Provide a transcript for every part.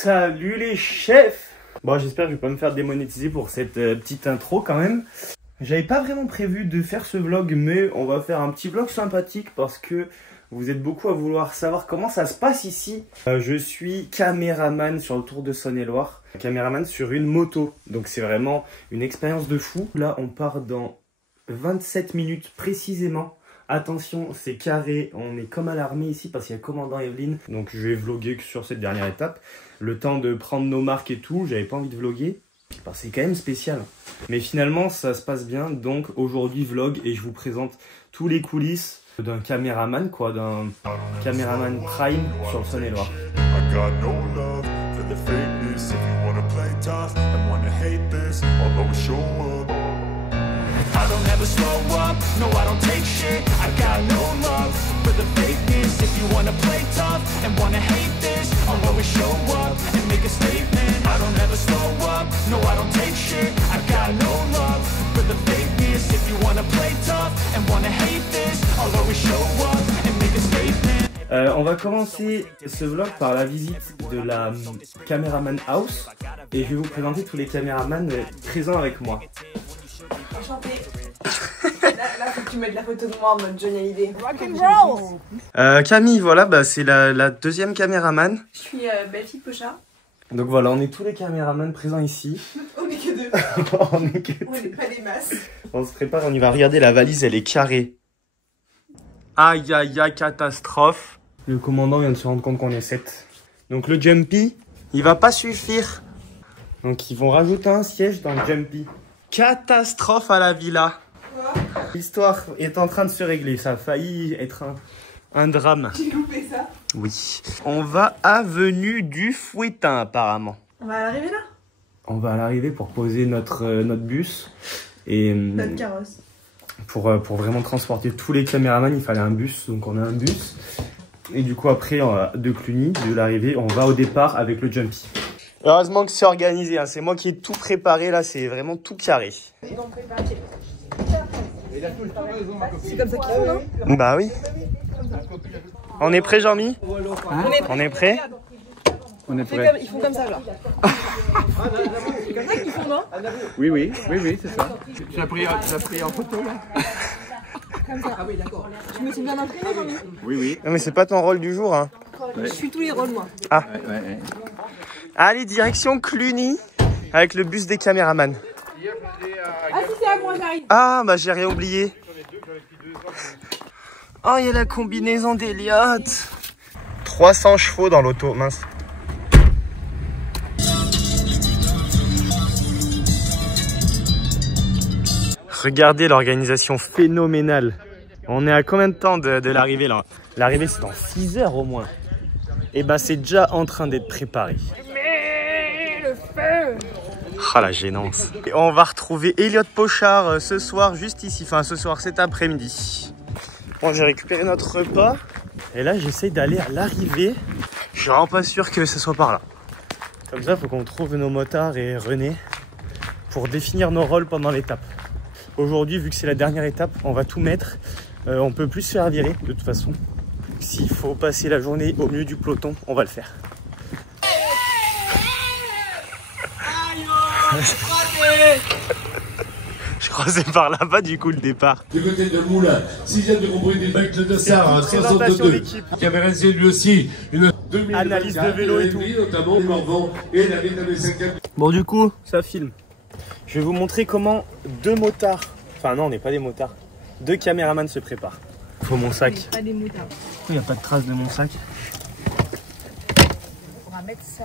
Salut les chefs! Bon, j'espère que je vais pas me faire démonétiser pour cette petite intro quand même. J'avais pas vraiment prévu de faire ce vlog, mais on va faire un petit vlog sympathique parce que vous êtes beaucoup à vouloir savoir comment ça se passe ici. Je suis caméraman sur le Tour de Saône-et-Loire, caméraman sur une moto, donc c'est vraiment une expérience de fou. Là, on part dans 27 minutes précisément. Attention, c'est carré, on est comme à l'armée ici parce qu'il y a commandant Evelyne. Donc je vais vlogger que sur cette dernière étape. Le temps de prendre nos marques et tout, j'avais pas envie de vlogger. C'est quand même spécial. Mais finalement, ça se passe bien. Donc aujourd'hui, vlog et je vous présente tous les coulisses d'un caméraman, quoi, d'un caméraman prime sur le Saône-et-Loire. I don't ever slow up, no I don't take shit. I got no love for the fakeness. If you wanna play tough and wanna hate this, I'll always show up and make a statement. I don't ever slow up, no I don't take shit. I got no love for the fakeness. If you wanna play tough and wanna hate this, I'll always show up and make a statement. On va commencer ce vlog par la visite de la Cameraman House et je vais vous présenter tous les caméramans présents avec moi. Enchanté. Là, faut que tu mettes la photo de moi en mode Johnny Hallyday. Rock'n'roll. Camille, voilà, bah, c'est la deuxième caméraman. Je suis Belle-Fille Pocha. Donc voilà, on est tous les caméramans présents ici. On est que deux. On est que On est pas des masses. On se prépare, on y va. Regarder, la valise, elle est carrée. Aïe, aïe, aïe, catastrophe. Le commandant vient de se rendre compte qu'on est 7. Donc le Jumpy, il va pas suffire. Donc ils vont rajouter un siège dans le Jumpy. Catastrophe à la villa. L'histoire est en train de se régler. Ça a failli être un drame. J'ai loupé ça. Oui. On va avenue du Fouettin apparemment. On va arriver là. On va à l'arrivée pour poser notre bus. Et Notre carrosse. pour vraiment transporter tous les caméramans, il fallait un bus. Donc on a un bus. Et du coup après, de Cluny, de l'arrivée, on va au départ avec le Jumpy. Heureusement que c'est organisé, hein. C'est moi qui ai tout préparé là, c'est vraiment tout carré. C'est comme ça qu'ils font, non? Bah oui. On est prêt, Jean-Mi? Hein? On est prêt? On est prêt. Ils font comme ça, genre. C'est comme ça qu'ils font, non? Oui, c'est ça. Tu l'as pris en photo là? Comme ça. Ah oui, d'accord. Je me suis bien entraînée, Jean-Mi. Oui. Non mais c'est pas ton rôle du jour, hein. Je suis tous les rôles, moi. Ah. Ouais. Allez, direction Cluny avec le bus des caméramans. Ah si, c'est à moi, j'arrive. Ah bah j'ai rien oublié. Oh, il y a la combinaison d'Eliott. 300 chevaux dans l'auto, mince. Regardez l'organisation phénoménale. On est à combien de temps de l'arrivée là? L'arrivée c'est dans 6 heures au moins. Et bah c'est déjà en train d'être préparé. Mais le feu. Ah la gênance. Et on va retrouver Eliott Pochard ce soir juste ici. Enfin ce soir, cet après-midi. Bon, j'ai récupéré notre repas. Et là j'essaye d'aller à l'arrivée. Je suis vraiment pas sûr que ce soit par là. Comme ça il faut qu'on trouve nos motards et René pour définir nos rôles pendant l'étape. Aujourd'hui, vu que c'est la dernière étape, on va tout mettre. On peut plus se faire virer de toute façon. S'il faut passer la journée au milieu du peloton, on va le faire. Je crois que c'est par là-bas du coup le départ. Du côté de Moulin, 6ème du compromis des bikes de Dessart à 62. Qui avait réalisé lui aussi une analyse de vélo et tout. Notamment Morvan et la ville de 5e. Bon du coup, ça filme. Je vais vous montrer comment 2 motards, enfin non on n'est pas des motards, 2 caméramans se préparent. Il faut mon sac. Pas des motards. Il n'y a pas de trace de mon sac. On va mettre ça.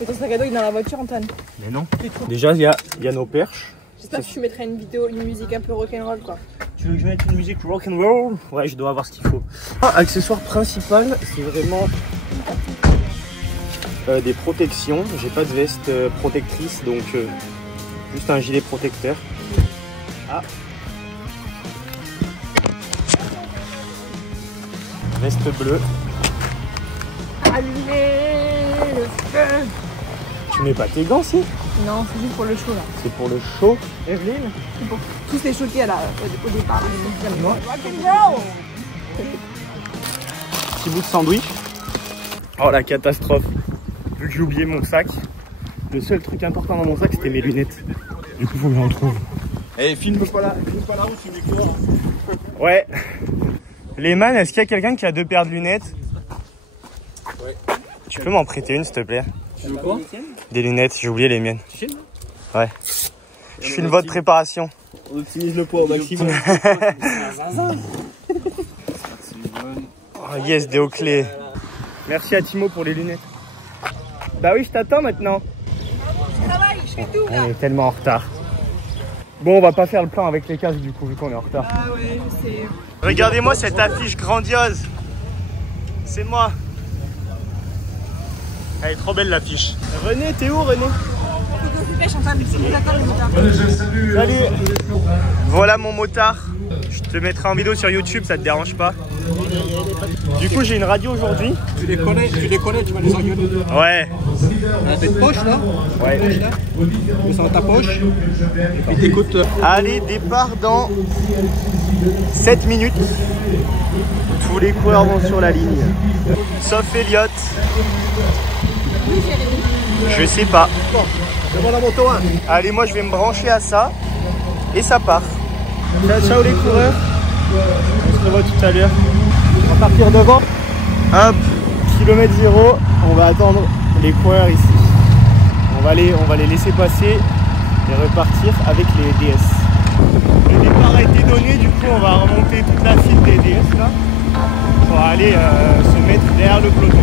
Et ton sac à dos il est dans la voiture, Antoine. Mais non. Déjà il y a nos perches. J'espère que tu mettrais une vidéo, une musique un peu rock'n'roll quoi. Tu veux que je mette une musique rock'n'roll? Ouais, je dois avoir ce qu'il faut. Accessoire principal, c'est vraiment des protections. J'ai pas de veste protectrice, donc juste un gilet protecteur. Ah. Veste bleue. Allumez le feu. Tu mets pas tes gants, si? Non, c'est juste pour le show là. C'est pour le show, Evelyne? C'est pour tous les choqués au départ. Non. Rock'n'roll. Petit bout de sandwich. Oh la catastrophe. vu que j'ai oublié mon sac. Le seul truc important dans mon sac, c'était mes lunettes. Du coup, faut que j'en trouve. Eh, filme pas là où tu mets quoi. Ouais. Les man, est-ce qu'il y a quelqu'un qui a 2 paires de lunettes? Ouais. Tu peux m'en prêter une, s'il te plaît? Tu veux quoi? Des lunettes, j'ai oublié les miennes. Tu filmes? Ouais. Je filme votre préparation. On optimise le poids au maximum. Oh yes, des hauts clés. Merci à Timo pour les lunettes. Bah oui, je t'attends maintenant. Je travaille, je fais tout là. On est tellement en retard. Bon, on va pas faire le plan avec les casques du coup, vu qu'on est en retard. Ah ouais, je sais. Regardez-moi cette affiche grandiose. C'est moi. Elle est trop belle l'affiche. René, t'es où René? Salut. Voilà mon motard. Je te mettrai en vidéo sur YouTube, ça te dérange pas? Du coup, j'ai une radio aujourd'hui. Tu les connais, tu vas les engueuler. Ouais. Cette poche là? Ouais. Tu mets ça dans ta poche. Et puis t'écoutes. Allez, départ dans 7 minutes. Tous les coureurs vont sur la ligne. Sauf Elliot. Je sais pas. Devant la moto 1. Allez, moi je vais me brancher à ça. Et ça part. Ciao les coureurs. On se revoit tout à l'heure. On va partir devant. Hop. Kilomètre 0. On va attendre les coureurs ici. On va les laisser passer et repartir avec les DS. Le départ a été donné, du coup on va remonter toute la file des DS là pour aller se mettre derrière le peloton.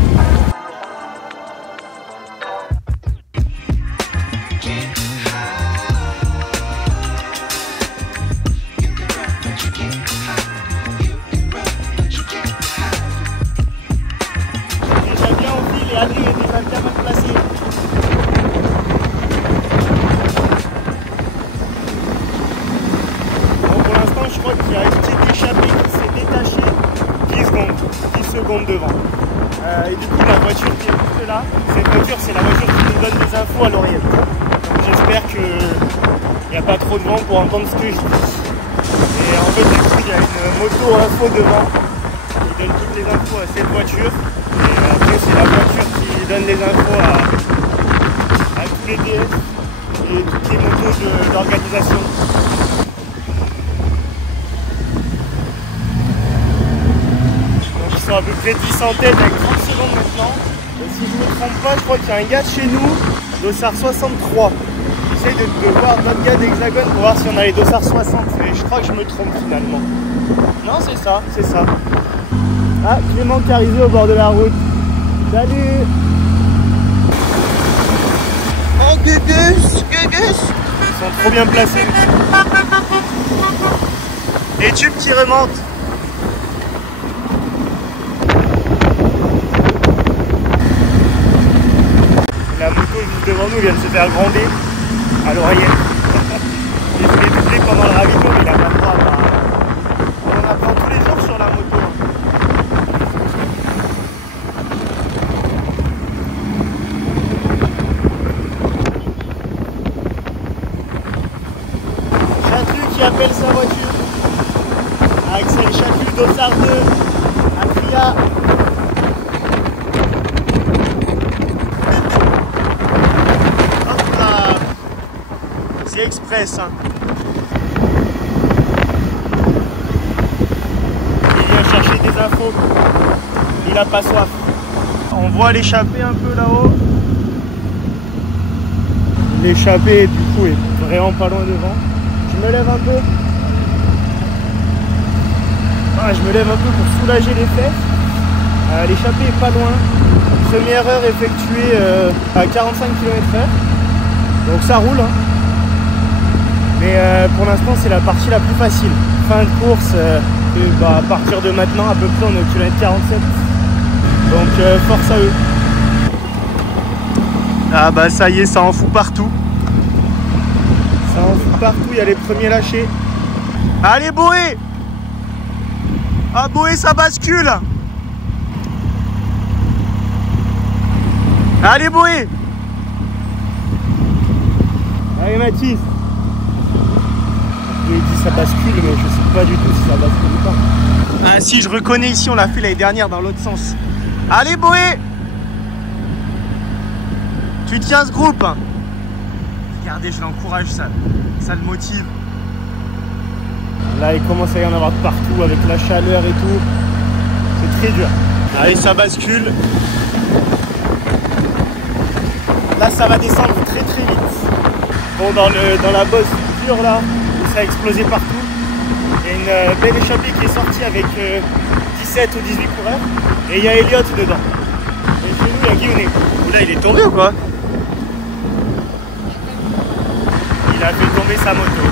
Déjà bien en file et Adrien est déjà bien mal placé. Je crois qu'il y a une petite échappée qui s'est détachée 10 secondes devant. Et du coup la voiture qui est juste là, cette voiture c'est la voiture qui nous donne des infos à l'oreille. J'espère qu'il n'y a pas trop de vent pour entendre ce que je dis. Et en fait du coup il y a une moto info devant qui donne toutes les infos à cette voiture. Et après c'est la voiture qui donne les infos à tous les DS et toutes les motos de l'organisation. Ils sont à peu près 10 centaines avec 30 secondes maintenant. Et si je ne me trompe pas, je crois qu'il y a un gars de chez nous, Dossard 63. J'essaye de voir notre gars d'Hexagone pour voir si on a les Dossard 60. Mais je crois que je me trompe finalement. Non, c'est ça, c'est ça. Ah, Clément qui est arrivé au bord de la route. Salut. Oh, Gugus. Ils sont trop bien placés. Et Tube qui remonte. La moto juste devant nous vient de se faire gronder à l'oreillette. Il voulait doubler pendant le ravito, mais il n'a pas le droit. On en apprend tous les jours sur la moto. Châtelu qui appelle sa voiture. Axel Châtelu, Dossard 2, Atria. Express. Hein. Il vient chercher des infos. Il n'a pas soif. On voit l'échappée un peu là-haut. L'échappée du coup est vraiment pas loin devant. Je me lève un peu. Ah, je me lève un peu pour soulager les fesses. L'échappée est pas loin. Première heure effectuée à 45 km/h. Donc ça roule. Hein. Mais pour l'instant c'est la partie la plus facile. Fin de course, à partir de maintenant à peu près on est au kilomètre 47. Donc force à eux. Ah bah ça y est, ça en fout partout. Ça en fout partout, il y a les premiers lâchés. Allez Boé. Ah Boé, ça bascule. Allez Boé. Allez Mathis. Je lui ai dit ça bascule, mais je sais pas du tout si ça bascule ou pas. Ah si, je reconnais ici, on l'a fait l'année dernière dans l'autre sens. Allez Boé. Tu tiens ce groupe. Regardez, je l'encourage, ça le motive. Là, il commence à y en avoir de partout avec la chaleur et tout. C'est très dur. Allez, ça bascule. Là, ça va descendre très très vite. Bon, dans la bosse dure là, où ça a explosé partout. Il y a une belle échappée qui est sortie avec 17 ou 18 coureurs. Et il y a Elliot dedans. Et chez nous, il y a Guillaume. Là, il est tombé ou quoi? Il a fait tomber sa moto.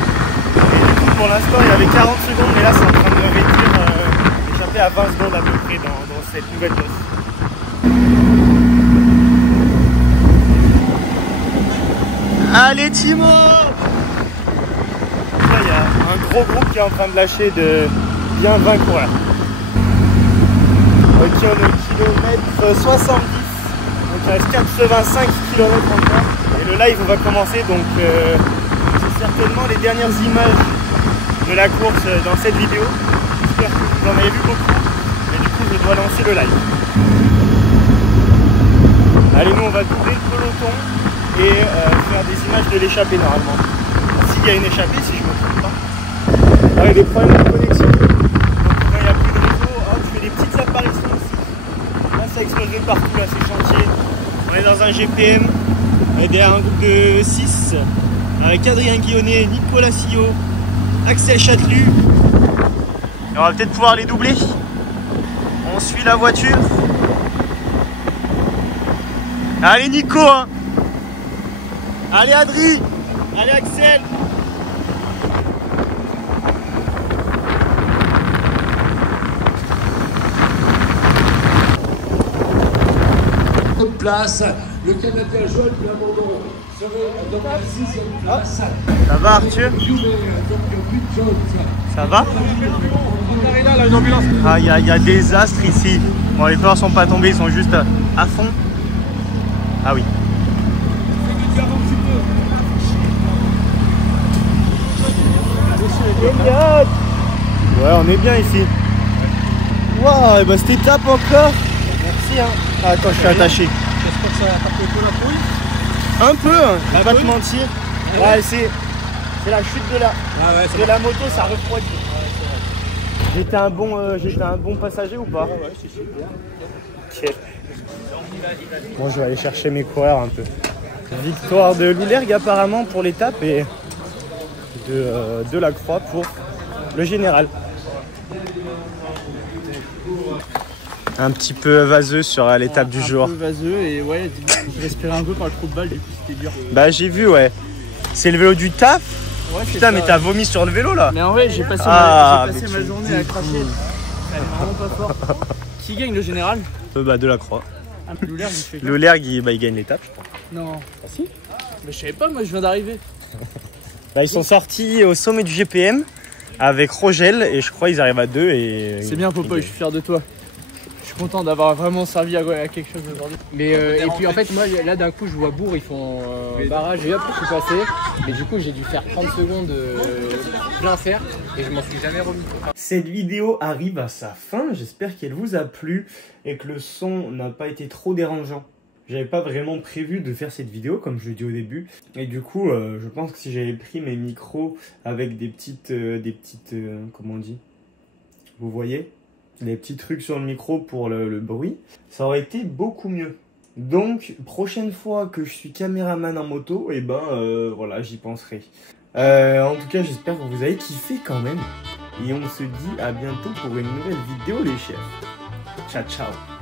Et du coup, pour l'instant, il y avait 40 secondes, mais là, c'est en train de réduire l'échappée à 20 secondes à peu près dans cette nouvelle bosse. Allez, Timo! Là, il y a un gros groupe qui est en train de lâcher de bien 20 coureurs. Ok, on est au kilomètre 70. Donc il reste 85 km encore. Et le live va commencer, donc c'est certainement les dernières images de la course dans cette vidéo. J'espère que vous en avez vu beaucoup. Et du coup, je dois lancer le live. Allez, nous on va doubler le peloton et faire des images de l'échappée normalement. S'il y a une échappée, si je ne me trompe pas. Ah, il y a des problèmes de connexion. Donc quand il n'y a plus de réseau, hop, je fais des petites apparitions aussi. Là, ça exploserait partout, là, ces chantiers. On est dans un GPM, derrière un groupe de 6, avec Adrien Guillonnet, Nicolas Sillot, Axel Châtelu. Et on va peut-être pouvoir les doubler. On suit la voiture. Allez Nico, hein. Allez Adri, allez Axel. Place, le Canadien Joël Plamondon serait dans la 6e place. Ça va Arthur? Ça va? Ah, il y a des astres ici. Bon, les coureurs sont pas tombés, ils sont juste à fond. Ah oui. Ouais, on est bien ici. Waouh, et bah cette étape encore. Merci hein. Ah, attends, je suis attaché. J'espère que ça a tapé un peu la pouille. Un peu, hein, je vais pas te mentir. Ouais, c'est la chute de la moto, ça refroidit. J'étais un bon passager ou pas? Ouais, c'est super. Ok. Bon, je vais aller chercher mes coureurs un peu. Victoire de Loulergue apparemment pour l'étape et de la Croix pour le général. Un petit peu vaseux sur l'étape du jour. Un peu vaseux et ouais, je respirais un peu par le trou de balle, du coup c'était dur. Bah j'ai vu ouais. C'est le vélo du taf. Ouais, putain mais t'as vomi sur le vélo là. Mais en vrai j'ai passé ma journée à cracher. Elle est vraiment pas fort. Qui gagne le général? Bah de la Croix. Loulergue il gagne l'étape je crois. Non. Ah si? Mais je savais pas, moi je viens d'arriver. Là ils sont sortis au sommet du GPM avec Rogel et je crois ils arrivent à 2 et... C'est bien Popoy, je suis fier de toi. Je suis content d'avoir vraiment servi à quelque chose aujourd'hui. Mais et puis en fait moi là d'un coup je vois Bourg, ils font barrage et hop je suis passé. Mais du coup j'ai dû faire 30 secondes plein fer et je m'en suis jamais remis. Cette vidéo arrive à sa fin, j'espère qu'elle vous a plu et que le son n'a pas été trop dérangeant. J'avais pas vraiment prévu de faire cette vidéo comme je l'ai dit au début et du coup je pense que si j'avais pris mes micros avec des petites comment on dit, vous voyez, les petits trucs sur le micro pour le bruit, ça aurait été beaucoup mieux. Donc prochaine fois que je suis caméraman en moto, et voilà, j'y penserai. En tout cas j'espère que vous avez kiffé quand même et on se dit à bientôt pour une nouvelle vidéo les chefs. Ciao ciao.